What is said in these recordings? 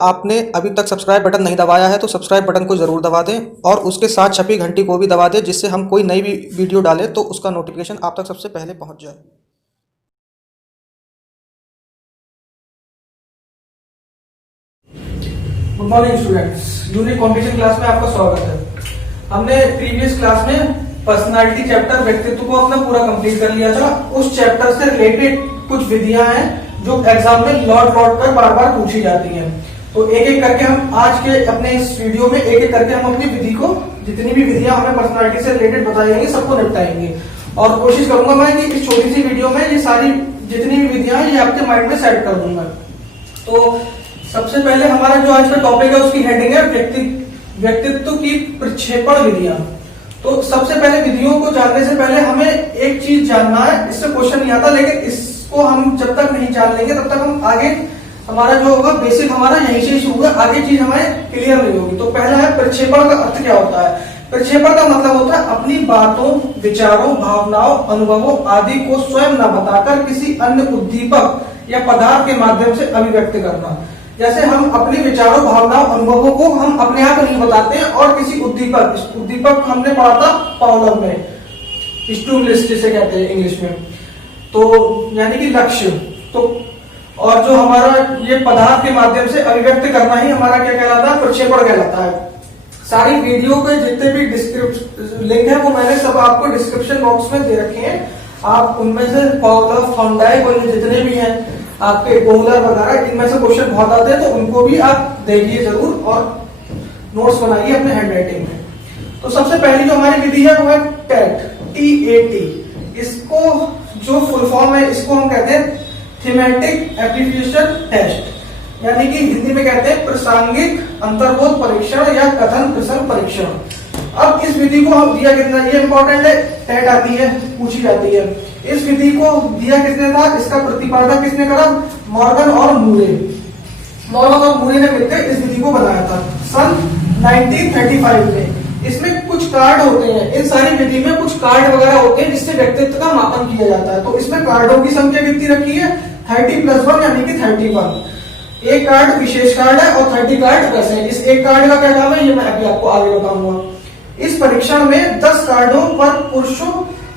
आपने अभी तक सब्सक्राइब बटन नहीं दबाया है तो सब्सक्राइब बटन को ज़रूर दबा दें और उसके साथ छपी घंटी को भी दबा दें, जिससे हम कोई नई भी वीडियो डालें तो उसका नोटिफिकेशन आप तक सबसे पहले पहुंच जाए। Good morning students, unique competition class में आपका स्वागत है। हमने प्रीवियस क्लास में पर्सनालिटी चैप्टर व्यक्तित्व को अपना पूरा कंप्लीट कर लिया था। उस चैप्टर से रिलेटेड कुछ विधियां हैं जो एग्जाम में लौट कर बार बार पूछी जाती हैं। तो एक एक करके हम आज के अपने इस वीडियो में एक एक करके हम अपनी विधि को, जितनी भी विधियां हमें पर्सनालिटी से रिलेटेड बताई जाएंगी, सबको निपटाएंगे। और कोशिश करूंगा मैं कि इस छोटी सी वीडियो में ये सारी जितनी भी विधियां हैं ये आपके माइंड में सेट कर दूंगा। तो सबसे पहले हमारा जो आज का टॉपिक है उसकी हेडिंग है व्यक्तित्व की प्रक्षेपण विधियां। तो सबसे पहले विधियों को जानने से पहले हमें एक चीज जानना है। इससे क्वेश्चन नहीं आता, लेकिन इसको हम जब तक नहीं जान लेंगे तब तक हम आगे हमारा जो होगा बेसिक हमारा यहीं से शुरू होगा, आगे चीज हमें क्लियर नहीं होगी। तो पहला है प्रक्षेपण का अर्थ क्या होता है। प्रक्षेपण का मतलब होता है अपनी बातों, विचारों, भावनाओं, अनुभवों आदि को स्वयं न बताकर किसी अन्य उद्दीपक या पदार्थ के माध्यम से अभिव्यक्त करना। जैसे हम अपने विचारों, भावनाओं, अनुभवों को हम अपने आप नहीं बताते हैं और किसी उद्दीपक हमने पढ़ा था पावलोव में, स्टिमुलस जिसे कहते हैं इंग्लिश में, तो यानी कि लक्ष्य। तो और जो हमारा ये पदार्थ के माध्यम से अभिव्यक्त करना ही हमारा क्या कहलाता है, प्रक्षेपण कहलाता है। सारी वीडियो के जितने भी डिस्क्रिप्शन लिंक है वो मैंने सब आपको डिस्क्रिप्शन बॉक्स में दे रखे हैं। आप उनमें से पावलोव, थॉर्नडाइक और जितने भी हैं आपके गोगलर वगैरह, इनमें से क्वेश्चन बहुत आते हैं, तो उनको भी आप देखिए जरूर और नोट्स बनाइए अपने हैंडराइटिंग में। तो सबसे पहली जो हमारी विधि है वो है टेट, TAT। इसको जो फुल फॉर्म है इसको हम कहते हैं थीमेटिक एप्लीकेशन टेस्ट, यानी कि हिंदी में कहते हैं प्रासंगिक अंतर्बोध परीक्षण या कथन प्रसंग परीक्षण। अब इस विधि को हम दिया कितना, ये इंपॉर्टेंट है, टेट आती है, पूछी जाती है। इस विधि को दिया किसने था, इसका प्रतिपादन किसने करा, मॉर्गन और मूरे ने मिलकर इस विधि को बनाया था सन 1935 में। इसमें कुछ कार्ड होते हैं, इन सारी विधि में कुछ कार्ड वगैरह होते हैं जिससे व्यक्तित्व का मापन किया जाता है। तो इसमें कार्डों की संख्या कितनी रखी है, 30+1 यानी कि 31। एक कार्ड विशेष कार्ड है और 30 कार्ड वैसे हैं। इस एक कार्ड का क्या काम है ये मैं अभी आपको आगे बताऊंगा। इस परीक्षण में 10 कार्डों पर पुरुषों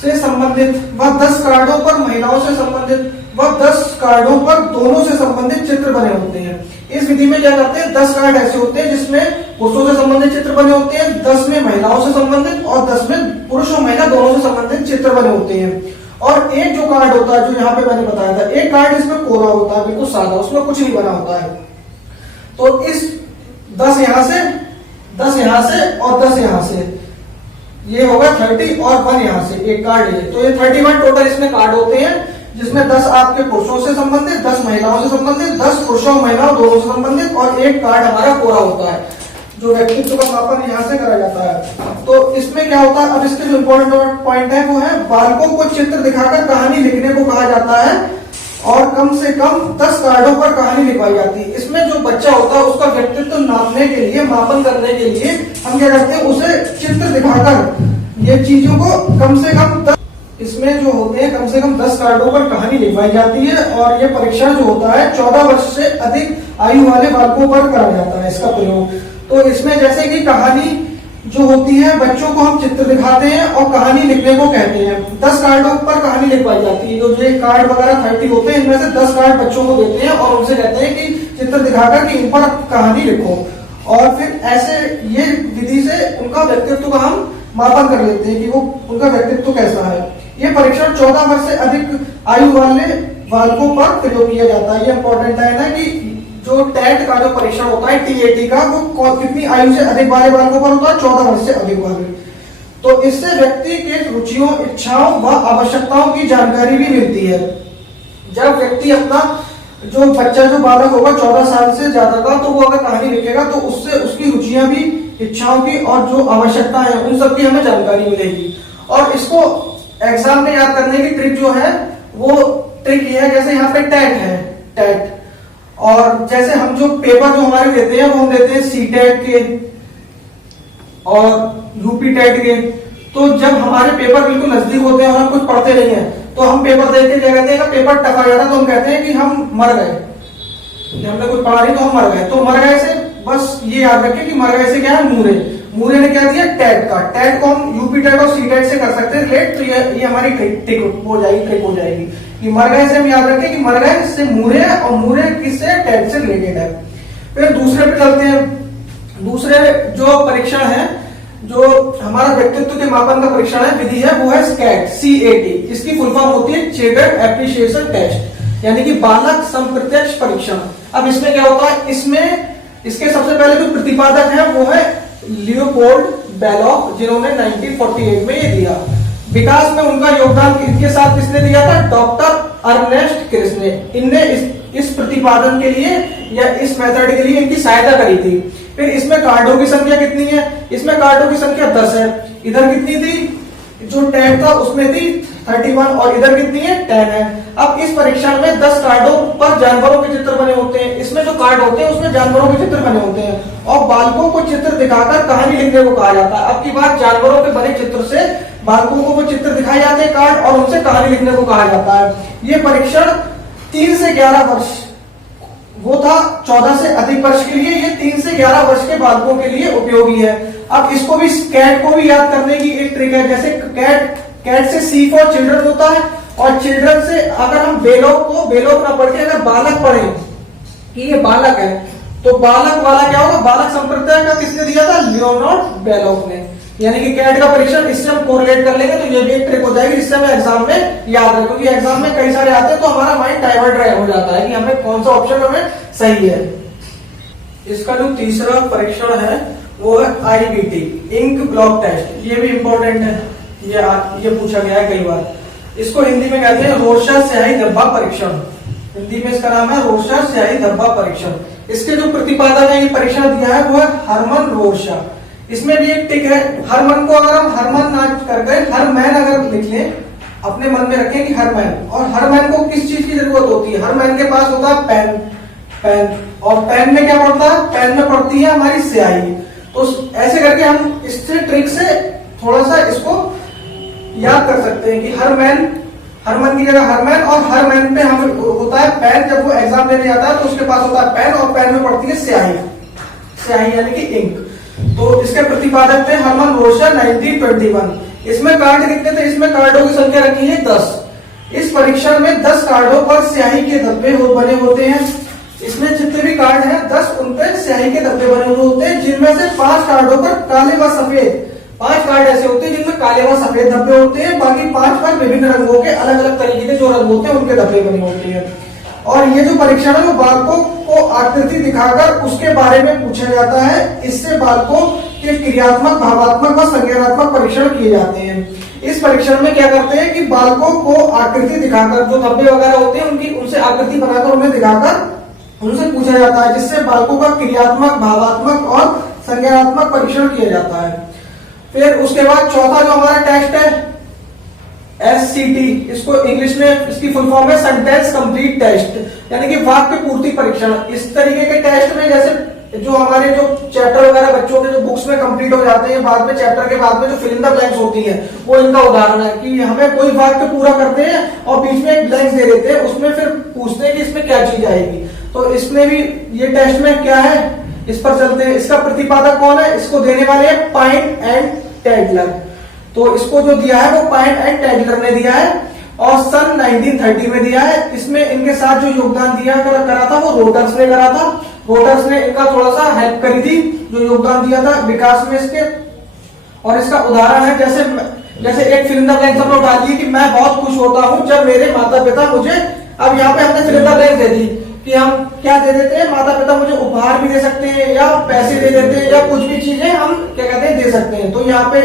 से संबंधित व 10 कार्डों पर महिलाओं से संबंधित व 10 कार्डों पर दोनों से संबंधित चित्र बने होते हैं। इस विधि में क्या करते हैं, 10 कार्ड ऐसे होते हैं जिसमें पुरुषों से संबंधित चित्र बने होते हैं, 10 में महिलाओं से संबंधित और 10 में पुरुष और महिला दोनों से संबंधित चित्र बने होते हैं। और एक जो कार्ड होता है, जो यहाँ पे मैंने बताया था, एक कार्ड इसमें कोरा होता है, बिल्कुल सादा, उसमें कुछ नहीं बना होता है। तो इस 10 यहाँ से, 10 यहाँ से और 10 यहाँ से, ये होगा 30 और 1 यहाँ से एक कार्ड है। तो ये 31 टोटल इसमें कार्ड होते हैं, जिसमें 10 आपके पुरुषों से संबंधित, 10 महिलाओं से संबंधित, 10 पुरुषों महिलाओं दोनों से संबंधित और एक कार्ड हमारा कोरा होता है, जो व्यक्तित्व का मापन यहाँ से करा जाता है। तो इसमें क्या होता है, अब इसके जो इम्पोर्टेंट पॉइंट है वो है बालकों को चित्र दिखाकर कहानी लिखने को कहा जाता है और कम से कम 10 कार्डों पर कहानी लिखवाई जाती है। इसमें जो बच्चा होता है उसका व्यक्तित्व नापने के लिए, मापन करने के लिए हम क्या करते हैं, उसे चित्र दिखाकर ये चीजों को कम से कम 10, इसमें जो होते हैं कम से कम 10 कार्डों पर कहानी लिखवाई जाती है। और ये परीक्षण जो होता है 14 वर्ष से अधिक आयु वाले बालकों पर करा जाता है इसका प्रयोग। तो इसमें जैसे कि कहानी जो होती है, बच्चों को हम चित्र दिखाते हैं और कहानी लिखने को कहते हैं। 10 कार्डों पर कहानी लिखवाई जाती है। जो ये कार्ड वगैरह 30 होते हैं, इनमें से 10 कार्ड बच्चों को देते हैं और उनसे कहते हैं कि चित्र दिखाकर कि इन पर कहानी लिखो। और फिर ऐसे ये विधि से उनका व्यक्तित्व का हम मापन कर लेते हैं कि वो उनका व्यक्तित्व कैसा है। ये परीक्षण 14 वर्ष से अधिक आयु वाले बालकों पर प्रयोग किया जाता है। ये इंपॉर्टेंट है ना कि जो टेट का जो परीक्षण होता है TAT का, वो कितनी आयु से अधिक वाले बालकों पर होता है, 14 वर्ष से अधिक वाले। तो इससे व्यक्ति के रुचियों, इच्छाओं व आवश्यकताओं की जानकारी भी मिलती है। जब व्यक्ति अपना जो बच्चा, जो बालक होगा 14 साल से ज्यादा का, तो वो अगर कहानी लिखेगा तो उससे उसकी रुचियां भी, इच्छाओं की और जो आवश्यकता है उन सबकी हमें जानकारी मिलेगी। और इसको एग्जाम में याद करने की ट्रिक जो है वो ट्रिक ये है, जैसे यहाँ पे टेट है, टेट, और जैसे हम जो पेपर जो हमारे देते हैं वो हम देते हैं CTET के और UP टेट के। तो जब हमारे पेपर बिल्कुल नजदीक होते हैं और हम कुछ पढ़ते नहीं है तो हम पेपर देख के क्या कहते हैं, पेपर टफ आ जाता है तो हम कहते हैं कि हम मर गए। कि हमने कुछ पढ़ा नहीं तो हम मर गए, तो मर गए से बस ये याद रखें कि मर गए से क्या है, मूरे। मूरे ने क्या दिया, टेट का। टेट को हम यूपी टेट और सी टेट से कर सकते हैं रिलेट, तो ये हमारी ट्रिक हो जाएगी कि मर गए से हम याद रखें कि मर गए से मूरे है, और मूरे किससे, टेट से रिलेटेड है। फिर दूसरे पे चलते हैं। दूसरे जो परीक्षण है, जो हमारा व्यक्तित्व के मापन का परीक्षण है, विधि है, वो है स्कैट, CAT। इसकी फुल फॉर्म होती है चिल्ड्रन एप्रिसिएशन टेस्ट, यानी कि बालक समप्रत्यक्ष परीक्षण। अब इसमें क्या होता है, इसमें इसके सबसे पहले जो प्रतिपादक है वो है लियोपोल्ड बेलोव, जिन्होंने 1948 में ये दिया। विकास में उनका योगदान इनके साथ किसने दिया था, डॉक्टर अर्नेस्ट क्रिस ने। इनने इस प्रतिपादन के लिए या इस मेथड के लिए इनकी सहायता करी थी। फिर इसमें कार्डों की संख्या कितनी है, इसमें कार्डों की संख्या 10 है। इधर कितनी थी, जो 10 था उसमें थी 31, और इधर कितनी है, 10 है। अब इस परीक्षण में 10 कार्डों पर जानवरों के चित्र बने होते हैं। इसमें जो कार्ड होते हैं उसमें जानवरों के चित्र बने होते हैं, और बालकों को चित्र दिखाकर कहानी लिखने को कहा जाता है। अब की बात, जानवरों के बने चित्र से बालकों को वो चित्र दिखाए जाते हैं कार्ड, और उनसे कहानी लिखने को कहा जाता है। ये परीक्षण 3 से 11 वर्ष, वो था 14 से अधिक वर्ष के लिए, ये 3 से 11 वर्ष के बालकों के लिए उपयोगी है। अब इसको भी, कैट को भी याद करने की एक ट्रिक है। जैसे कैट से C फॉर चिल्ड्रन होता है, और चिल्ड्रन से अगर हम बेलोव ना पढ़ के अगर बालक पढ़े कि ये बालक है, तो बालक वाला क्या होगा, बालक संप्रदाय का किसने दिया था, लियोनार्ड बेलोव ने। यानी कि कैट का परीक्षण इससे हम कोरिलेट कर लेंगे, तो ये भी एक ट्रिक हो जाएगी, जिससे हमें एग्जाम में याद रहे, क्योंकि एग्जाम में कई सारे आते हैं तो हमारा माइंड डाइवर्ट हो जाता है कि हमें कौन सा ऑप्शन हमें सही है। इसका जो तीसरा परीक्षण है वो है IBT, इंक ब्लॉक टेस्ट। ये भी इंपॉर्टेंट है, ये पूछा गया है कई बार। इसको हिंदी में कहते हैं रोरशा स्याही धब्बा परीक्षण। हिंदी में इसका नाम है रोरशा स्याही धब्बा परीक्षण। इसके जो प्रतिपादक है, ये परीक्षण दिया है, वो है हरमन रोरशा। इसमें भी एक टिक है, हरमन को अगर हम हरमन ना करके हरमैन अगर लिख लें, अपने मन में रखें कि हरमैन, और हरमैन को किस चीज की जरूरत होती है, हरमैन के पास होता है पेन, और पेन में क्या पड़ता है, पेन में पड़ती है हमारी स्याही। तो ऐसे करके हम इससे ट्रिक से थोड़ा सा इसको याद कर सकते हैं कि हरमन की जगह हरमैन, और हरमैन पे हम होता है पेन। जब वो एग्जाम देने जाता है तो उसके पास होता है पेन, और पेन में पड़ती है स्याही यानी कि इंक। तो इसके प्रतिपादक थे हरमन रोरशा 1921। इसमें कार्ड कितने थे, इसमें कार्डों की संख्या रखी है 10। इस परीक्षण में 10 कार्डों पर स्याही के धब्बे बने होते हैं। इसमें जितने भी कार्ड हैं 10, उन पे स्याही के धब्बे बने हुए होते हैं, जिनमें से 5 कार्डों पर काले व सफेद, 5 कार्ड ऐसे होते हैं जिनमें काले व सफेद धब्बे होते हैं। बाकी 5 पर विभिन्न रंगों के अलग अलग तरीके के जो रंग होते हैं उनके धब्बे बने होते हैं। और ये जो परीक्षण है वो बालकों को आकृति दिखाकर उसके बारे में पूछा जाता है। इससे बालकों के क्रियात्मक, भावात्मक व संज्ञानात्मक परीक्षण किए जाते हैं। इस परीक्षण में क्या करते हैं कि बालकों को आकृति दिखाकर, जो धब्बे वगैरह होते हैं उनसे आकृति बनाकर उन्हें दिखाकर उनसे पूछा जाता है, जिससे बालकों का क्रियात्मक, भावात्मक और संज्ञानात्मक परीक्षण किया जाता है। फिर उसके बाद चौथा जो हमारा टेस्ट है SCT, इसको इंग्लिश में इसकी फुल फॉर्म है सेंटेंस कंप्लीट टेस्ट, यानी कि वाक्य पूर्ति परीक्षण। इस तरीके के टेस्ट में जैसे जो हमारे जो चैप्टर वगैरह बच्चों के जो बुक्स में कंप्लीट हो जाते हैं, बाद में चैप्टर के बाद में जो फिल इन द ब्लैंक्स होती है, वो इनका उदाहरण है कि हमें कोई वाक्य पूरा करते हैं और बीच में एक ब्लैंक्स दे देते हैं, उसमें फिर पूछते हैं कि इसमें क्या चीज आएगी। तो इसमें भी ये टेस्ट में क्या है, इस पर चलते हैं। इसका प्रतिपादक कौन है, इसको देने वाले हैं पाइन एंड टैडलर। तो इसको जो दिया है वो पाइन एंड टैडलर ने दिया है और सन 1930 में दिया है। इसमें इनके साथ जो योगदान दिया करा था वो रोटर्स ने करा था। रोटर्स ने इनका थोड़ा सा हेल्प करी थी, जो योगदान दिया था विकास में इसके। और इसका उदाहरण है जैसे एक फिल इन द ब्लैंक्स हम लोग डालिए कि मैं बहुत खुश होता हूं जब मेरे माता पिता मुझे, अब यहाँ पे हमने फिल इन द ब्लैंक्स दे दी कि हम क्या दे देते हैं, माता पिता मुझे उपहार भी दे सकते हैं या पैसे दे देते हैं या कुछ भी चीजें हम क्या कहते हैं दे सकते हैं। तो यहाँ पे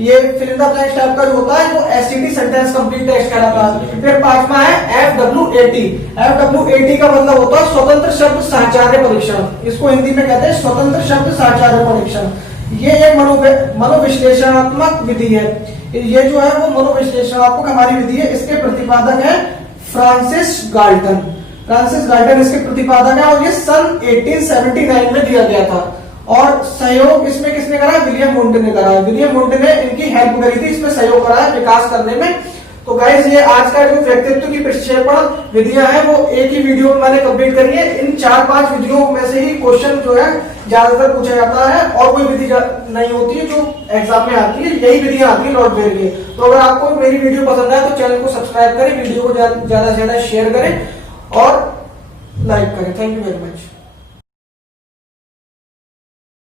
ये fill in the blanks type का जो होता है वो SCT सेंटेंस कंप्लीट टेस्ट कहलाता है। फिर पांचवा है FWAT। FWAT का मतलब होता है स्वतंत्र शब्द साहचर्य परीक्षण। इसको हिंदी में कहते हैं स्वतंत्र शब्द साहचर्य परीक्षण। ये एक मनोविश्लेषणात्मक विधि है। ये जो है वो मनोविश्लेषणात्मक हमारी विधि है। इसके प्रतिपादक है फ्रांसिस गाल्टन। इसके प्रतिपादक है और ये सन 1879 में दिया गया था। और सहयोग इसमें किसने करा, विलियम वुंड ने करा। विलियम वुंड ने इनकी हेल्प करी थी, इसमें सहयोग करा है विकास करने में। तो गाइस ये आज का जो व्यक्तित्व की प्रक्षेपण विधियां हैं वो एक ही वीडियो में मैंने कंप्लीट करी है। इन 4-5 विधियों में से ही क्वेश्चन जो है ज्यादातर पूछा जाता है और कोई विधि नहीं होती है जो एग्जाम में आती है, यही विधियां आती है लॉर्ड बेयर की। तो अगर आपको मेरी वीडियो पसंद आए तो चैनल को सब्सक्राइब करें, वीडियो को ज्यादा से ज्यादा शेयर करें और लाइक करें। Thank you very much.